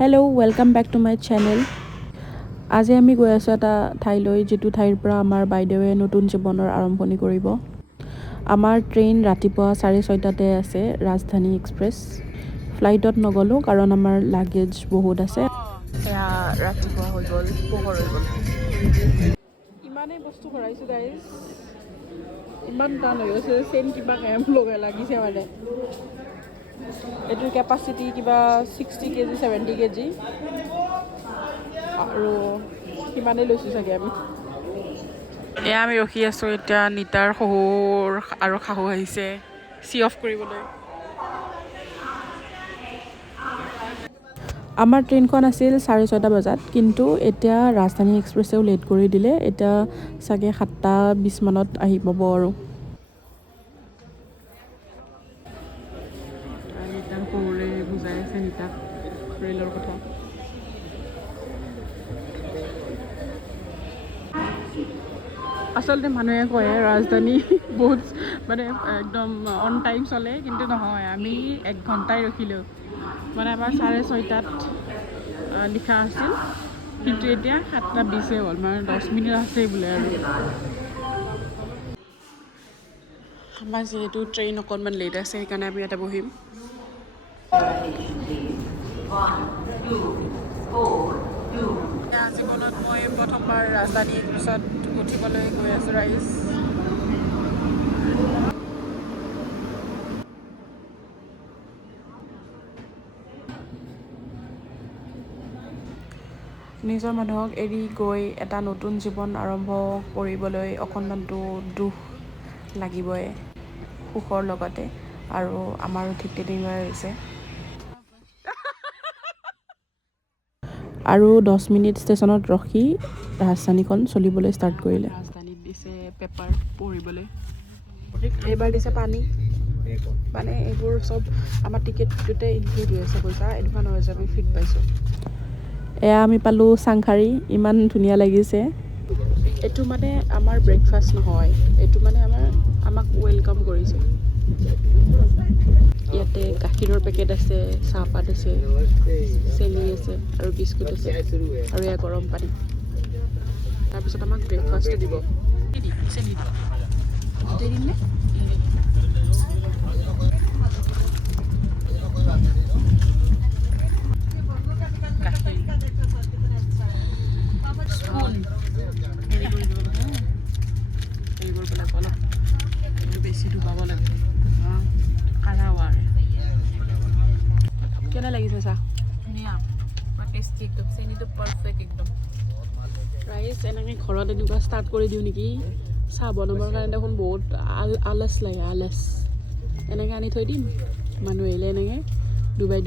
Hello' welcome back to my channel. আজি আমি গৈ আছোঁ এটা ঠাইলৈ, যিটো ঠাইৰ পৰা আমাৰ বাইদেৱে নতুন জীৱনৰ আৰম্ভণি কৰিব। আমাৰ ট্ৰেইন ৰাতিপুৱা 6:30টাতে আছে, ৰাজধানী এক্সপ্ৰেছ। ফ্লাইটত নগ'লোঁ কাৰণ আমাৰ লাগেজ বহুত আছে। এয়া ৰাতিপুৱা হৈ গ'ল, পোহৰ হৈ গ'ল। ইমানেই বস্তু ভৰাইছোঁ গাইজ, ইমান টান হৈ গৈছে, চেম কিবা কেম্প লগাই লাগিছে মানে। এইটোৰ কেপাচিটি কিবা 60 kg 70 kg আৰু সিমানেই লৈছোঁ চাগে আমি। এয়া আমি ৰখি আছোঁ এতিয়া, নিতাৰ শহুৰ আৰু শাহু আহিছে চি অফ কৰিবলৈ। আমাৰ ট্ৰেইনখন আছিল 6:30 বজাত, কিন্তু এতিয়া ৰাজধানী এক্সপ্ৰেছেও লেট কৰি দিলে। এতিয়া চাগে 7:20 মানত আহি পাব আৰু। নিতাৰ শহুৰে বুজাই আছে নিতাক ৰে'লৰ কথা। আচলতে মানুহে কয় ৰাজধানী বহুত মানে একদম অন টাইম চলে, কিন্তু নহয়, আমি 1 ঘণ্টাই ৰখিলোঁ। মানে আমাৰ 6:30টাত লিখা আছিল, কিন্তু এতিয়া 7:20 হ'ল, মানে 10 মিনিট আছেই বোলে আৰু। আমাৰ যিহেতু ট্ৰেইন অকণমান লেট আছে, সেইকাৰণে আমি ইয়াতে বহিম। জীৱনত মই প্ৰথমবাৰ ৰাজধানী এক্সপ্ৰেছত উঠিবলৈ গৈ আছোঁ ৰাইজ। নিজৰ মানুহক এৰি গৈ এটা নতুন জীৱন আৰম্ভ কৰিবলৈ অকণমানতো দুখ লাগিবই, সুখৰ লগতে, আৰু আমাৰো ঠিক তেনেকুৱাই হৈছে। আৰু 10 মিনিট ষ্টেচনত ৰখি ৰাজধানীখন চলিবলৈ ষ্টাৰ্ট কৰিলে। ৰাজধানীত দিছে পেপাৰ পঢ়িবলৈ, এইবাৰ দিছে পানী। মানে এইবোৰ চব আমাৰ টিকেটটোতে ইনক্লুড হৈ আছে পইচা, এনেকুৱা নহয় যে আমি ফ্ৰীত পাইছোঁ। এয়া আমি পালোঁ চাংখাৰী, ইমান ধুনীয়া লাগিছে। এইটো মানে আমাৰ ব্ৰেকফাষ্ট নহয়, এইটো মানে আমাক ৱেলকাম কৰিছে। ইয়াতে গাখীৰৰ পেকেট আছে, চাহপাত আছে, চেনি আছে আৰু বিস্কুট আছে, আৰু এয়া গৰম পানী। তাৰপিছত আমাক ব্ৰেকফাষ্টটো দিব। বেছি ডুবাব লাগে, কেনে লাগিছে চাহ? ধুনীয়া, টেষ্টি একদম, চেনিটো পাৰফেক্ট একদম। ৰাইজ এনেকৈ ঘৰত এনেকুৱা ষ্টাৰ্ট কৰি দিওঁ নেকি? চাহ বনাবৰ কাৰণে দেখোন বহুত আলচ লাগে, আলচ। এনেকৈ আনি থৈ দিম, মানুহ আহিলে এনেকৈ ডুবাই।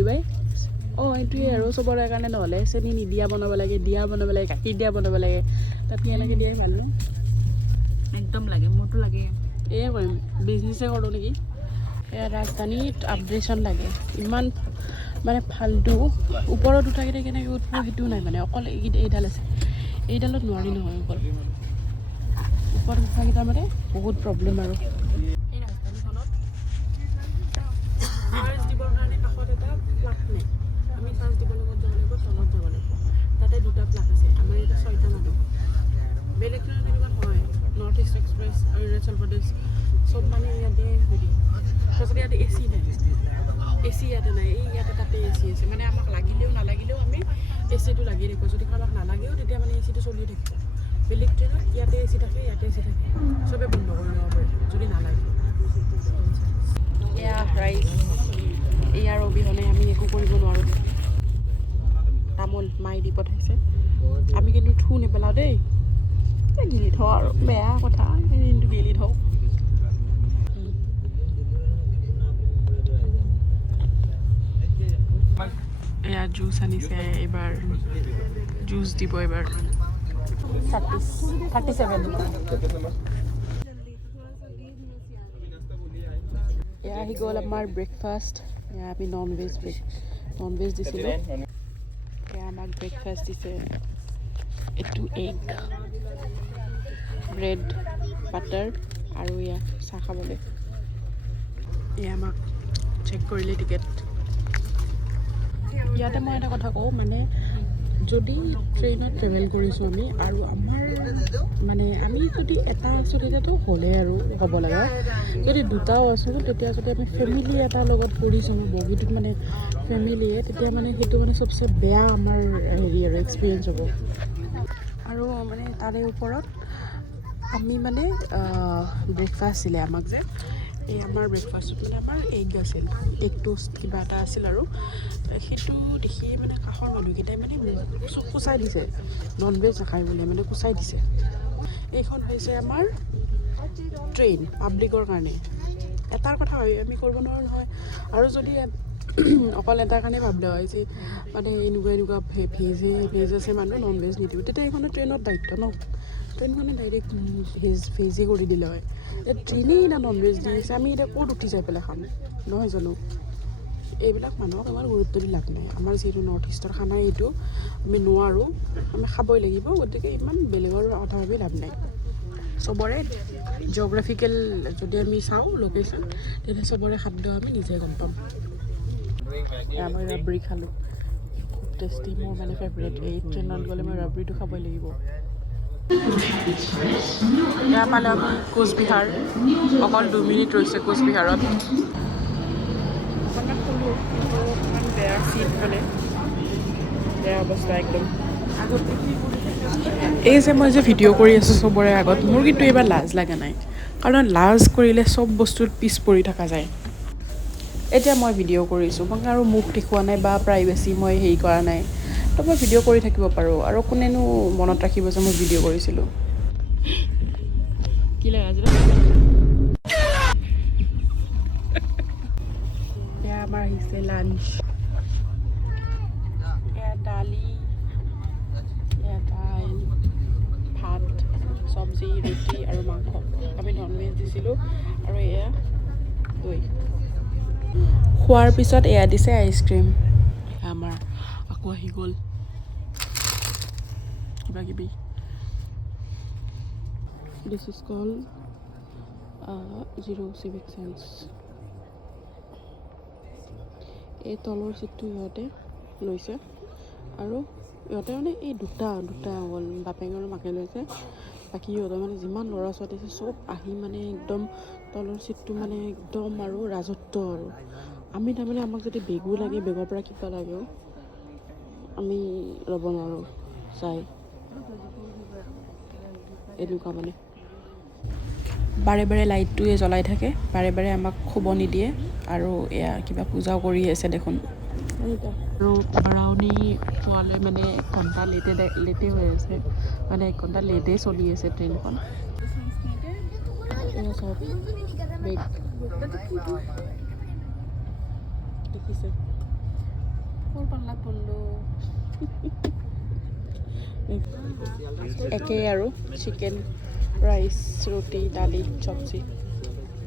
এইটোৱে আৰু চবৰে কাৰণে নহ'লে চেনি নিদিয়া বনাব লাগে, দিয়া বনাব লাগে, গাখীৰ দিয়া বনাব লাগে, তাতকৈ এনেকৈ দিয়াই ভাল ন? একদম লাগে, মোৰতো লাগে। এয়ে কৰিম, বিজনেছে কৰোঁ নেকি? এয়া ৰাজধানীত আপগ্ৰেডেশ্যন লাগে, ইমান মানে ফাল্টু। ওপৰত উঠাকেইটা কেনেকৈ উঠিব সেইটোও নাই, মানে অকল এইডাল আছে, এইডালত নোৱাৰি নহয়। অকল ওপৰত উঠাকেইটা মানে বহুত প্ৰব্লেম আৰু। এই ৰাজধানীখনত চাৰ্জ দিবৰ কাৰণে কাষত এটা প্লাগ নাই। আমি চাৰ্জ দিব লগত যাব লাগিব, তলত যাব লাগিব। তাতে 2টা প্লাগ আছে, আমাৰ ইয়াতে 6টা মানুহ। বেলেগ তেনেকুৱা নহয়, north east express, Arunachal Pradesh চব মানে ইয়াতে হেৰি, তাৰপিছত ইয়াতে AC নাই। AC ইয়াতে নাই, ইয়াতে তাতে AC আছে, মানে আমাক লাগিলেও নালাগিলেও আমি ACটো লাগিয়ে থাকিব। যদি কাৰোবাক নালাগেও তেতিয়া মানে ACটো চলিয়ে থাকিব। বেলেগ ট্ৰেইনত ইয়াতে AC থাকে, ইয়াতে AC থাকে, চবে বন্ধ কৰি ল'ব পাৰে যদি নালাগে। এয়া ৰাইজ, ইয়াৰ অবিহনে আমি একো কৰিব নোৱাৰোঁ। তামোল মাই দি পঠাইছে, আমি কিন্তু থু নেপেলাওঁ দেই, গিলি থওঁ আৰু, বেয়া কথা কিন্তু গিলি থওঁ। এয়া জুচ আনিছে, এইবাৰ জুচ দিব এইবাৰ। 37। এয়া আহি গ'ল আমাৰ ব্ৰেকফাষ্ট। এয়া আমি নন ভেজ দিছিলোঁ। এয়া আমাক ব্ৰেকফাষ্ট দিছে, এইটো এগ, ব্ৰেড, বাটাৰ আৰু এয়া চাহ খাবলৈ। এয়া আমাক চেক কৰিলে টিকেট। ইয়াতে মই এটা কথা কওঁ মানে যদি ট্ৰেইনত ট্ৰেভেল কৰিছোঁ আমি আৰু আমাৰ মানে আমি যদি এটা আছোঁ তেতিয়াতো হ'লে আৰু হ'ব লাগে যদি দুটাও আছোঁ তেতিয়া যদি আমি ফেমিলি এটাৰ লগত কৰিছোঁ ন বগীটোত মানে ফেমিলিয়ে তেতিয়া মানে সেইটো মানে চবচে বেয়া আমাৰ হেৰি আৰু এক্সপিৰিয়েঞ্চ হ'ব আৰু মানে তাৰে ওপৰত আমি মানে ব্ৰেকফাষ্ট আছিলে আমাক যে এই আমাৰ ব্ৰেকফাষ্টত মানে আমাৰ এগ আছিল এগ টোষ্ট কিবা এটা আছিল আৰু সেইটো দেখিয়ে মানে কাষৰ মানুহকেইটাই মানে চব কুচাই দিছে নন ভেজ নাখায় বুলি মানে কুচাই দিছে এইখন হৈছে আমাৰ ট্ৰেইন পাব্লিকৰ কাৰণে এটাৰ কথা ভাবি আমি কৰিব নোৱাৰোঁ নহয় আৰু যদি অকল এটাৰ কাৰণে ভাবিলে হয় যে মানে এনেকুৱা ভেজ আছে মানুহ নন ভেজ নিদিব তেতিয়া এইখনৰ ট্ৰেইনত দায়িত্ব ন ট্ৰেইনখনে ডাইৰেক্ট ভেজে কৰি দিলে হয় ট্ৰেইনেই না নন ভেজ দি আছে আমি এতিয়া ক'ত উঠি যাই পেলাই খাম নহয় জানো এইবিলাক মানুহক আমাৰ গুৰুত্ব দি লাভ নাই আমাৰ যিহেতু নৰ্থ ইষ্টৰ খানা এইটো আমি নোৱাৰোঁ আমি খাবই লাগিব গতিকে ইমান বেলেগৰ কথা ভাবি লাভ নাই চবৰে জিঅ'গ্ৰাফিকেল যদি আমি চাওঁ লোকেশ্যন তেতিয়া চবৰে খাদ্য আমি নিজে গম পাম মই ৰাবৰি খালোঁ খুব টেষ্টি মোৰ মানে ফেভৰেট এই ট্ৰেইনত গ'লে মই ৰাবৰিটো খাবই লাগিব এয়া পালে আমি কোচবিহাৰ অকল 2 মিনিট ৰৈছে কোচবিহাৰত অকণমান শুলোঁ কিন্তু অকণমান বেয়া চিট মানে বেয়া অৱস্থা একদম এই যে মই যে ভিডিঅ' কৰি আছোঁ চবৰে আগত মোৰ কিন্তু এইবাৰ লাজ লগা নাই কাৰণ লাজ কৰিলে চব বস্তুত পিছ পৰি থকা যায় এতিয়া মই ভিডিঅ' কৰিছোঁ মই আৰু মুখ দেখুওৱা নাই বা প্ৰাইভেচি মই হেৰি কৰা নাই তো মই ভিডিঅ' কৰি থাকিব পাৰোঁ আৰু কোনেনো মনত ৰাখিব যে মই ভিডিঅ' কৰিছিলোঁ কি লাগে এয়া আমাৰ আহিছে লাঞ্চ এয়া দালি এয়া দাইল ভাত চব্জি ৰুটি আৰু মাংস আমি নন ভেজ দিছিলোঁ আৰু এয়া দৈ খোৱাৰ পিছত এয়া দিছে আইচক্ৰীম আমাৰ আকৌ আহি গ'ল কিবা কিবি this is called zero' civic sense এই তলৰ চিটটো ইহঁতে লৈছে আৰু ইহঁতে মানে এই দুটা হ'ল বাপেক আৰু মাকে লৈছে বাকী সিহঁতৰ মানে যিমান ল'ৰা ছোৱালী আছে চব আহি মানে একদম তলৰ চিটটো মানে একদম আৰু ৰাজত্ব আৰু আমি তাৰমানে আমাক যদি বেগো লাগে বেগৰ পৰা কিবা লাগেও আমি ল'ব নোৱাৰোঁ চাই এনেকুৱা মানে বাৰে বাৰে লাইটটোৱে জ্বলাই থাকে বাৰে বাৰে আমাক শুব নিদিয়ে আৰু এয়া কিবা পূজাও কৰি আছে দেখোন আৰু বাৰাউনি পোৱালৈ মানে 1 ঘণ্টা লেটে হৈ আছে মানে 1 ঘণ্টা লেটেই চলি আছে ট্ৰেইনখন এয়া চাওক বেগ দেখিছে একেই আৰু চিকেন ৰাইচ ৰুটি দালি চব্জি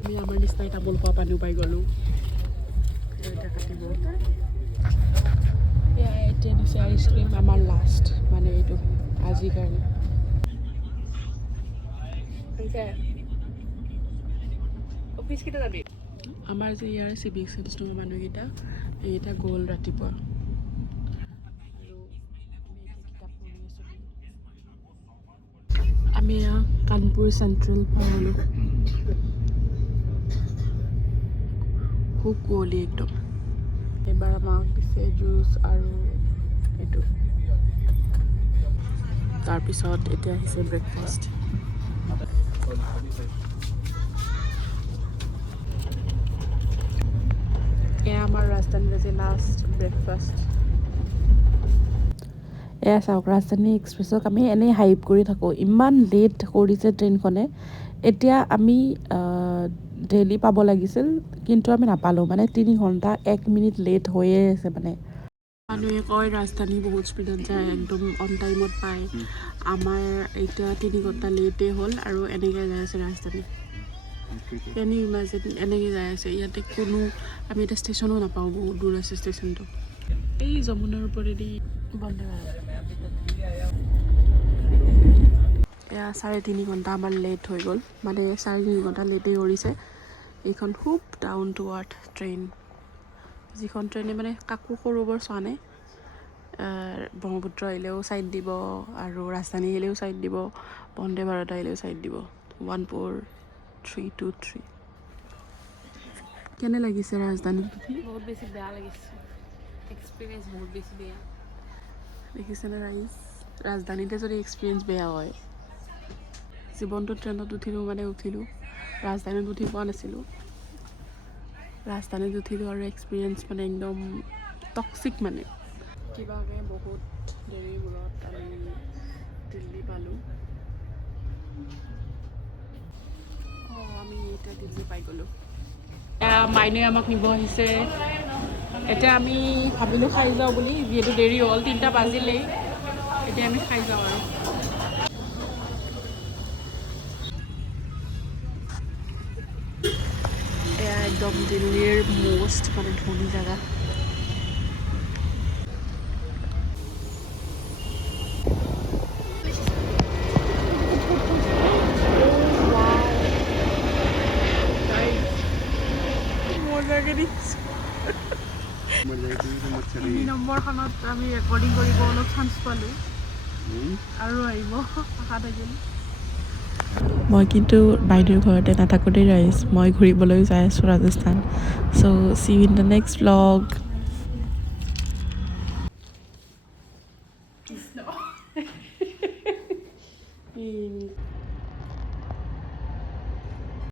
আমি আমাৰ নিচিনাই তামোল খোৱা পানীও পাই গ'লোঁ এতিয়া কাটিব এয়া এতিয়া দিছে আইচক্ৰীম আমাৰ লাষ্ট মানে এইটো আজিৰ কাৰণে অফিচ কেইটা যাবি আমাৰ যে ইয়াৰ চিভিক চেন্সৰ মানুহকেইটা এইকেইটা গ'ল ৰাতিপুৱা আমি কানপুৰ চেণ্ট্ৰেল পালোঁ খুব কুঁৱলী একদম এবাৰ আমাক দিছে জুচ আৰু এইটো তাৰপিছত এতিয়া আহিছে ব্ৰেকফাষ্ট এয়া আমাৰ ৰাজধানীৰ যে লাষ্ট ব্ৰেকফাষ্ট এয়া চাওক ৰাজধানী এক্সপ্ৰেছক আমি এনেই হাইপ কৰি থাকোঁ ইমান লেট কৰিছে ট্ৰেইনখনে এতিয়া আমি দেলহি পাব লাগিছিল কিন্তু আমি নাপালোঁ মানে 3 ঘণ্টা 1 মিনিট লেট হৈয়ে আছে মানে মানুহে কয় ৰাজধানী বহুত স্পীডত যায় একদম অন টাইমত পায় আমাৰ এতিয়া 3 ঘণ্টা লেটেই হ'ল আৰু এনেকৈ যাই আছে ৰাজধানী এনি ইমাজিন এনেকৈ যাই আছে ইয়াতে কোনো আমি এতিয়া ষ্টেচনো নাপাওঁ বহুত দূৰ আছে ষ্টেচনটো এই যমুনাৰ ওপৰেদি বন্ধ এয়া 3.5 ঘণ্টা আমাৰ লেট হৈ গ'ল মানে 3.5 ঘণ্টা লেটেই কৰিছে এইখন খুব ডাউন টু আৰ্থ ট্ৰেইন যিখন ট্ৰেইনে মানে কাকো সৰু বৰ চোৱা নাই ব্ৰহ্মপুত্ৰ আহিলেও ছাইড দিব আৰু ৰাজধানী আহিলেও ছাইড দিব, বন্দে ভাৰত আহিলেও ছাইড দিব। 14323 কেনে লাগিছে ৰাজধানীত উঠি? বহুত বেছি বেয়া লাগিছে, এক্সপিৰিয়েঞ্চ বহুত বেছি বেয়া। দেখিছেনে ৰাইজ, ৰাজধানীতে যদি এক্সপিৰিয়েঞ্চ বেয়া হয়, জীৱনটো ট্ৰেইনত উঠিলোঁ মানে উঠিলোঁ, ৰাজধানীত উঠি পোৱা নাছিলোঁ। ৰাজধানীত উঠিলোঁ আৰু এক্সপিৰিয়েঞ্চ মানে একদম টক্সিক মানে। কিবাকে বহুত দেৰিৰ মূৰত আমি দিল্লী পালোঁ। আমি এতিয়া দিল্লী পাই গ'লোঁ। মাইনুৱে আমাক নিব আহিছে। এতিয়া আমি ভাবিলোঁ খাই যাওঁ বুলি, যিহেতু দেৰি হ'ল, 3টা বাজিলেই। এতিয়া আমি খাই যাওঁ আৰু। এয়া একদম দিল্লীৰ মষ্ট মানে ধনী জেগা। মজাকে দিছোঁ। 3 নম্বৰখনত আমি ৰেকৰ্ডিং কৰিব অলপ চান্স পালোঁ আৰু আহিব আশা থাকিল। মই কিন্তু বাইদেউৰ ঘৰতে নাথাকোঁতেই ৰাইজ, মই ঘূৰিবলৈ যাই আছোঁ Rajasthan. So' see you in the next blog.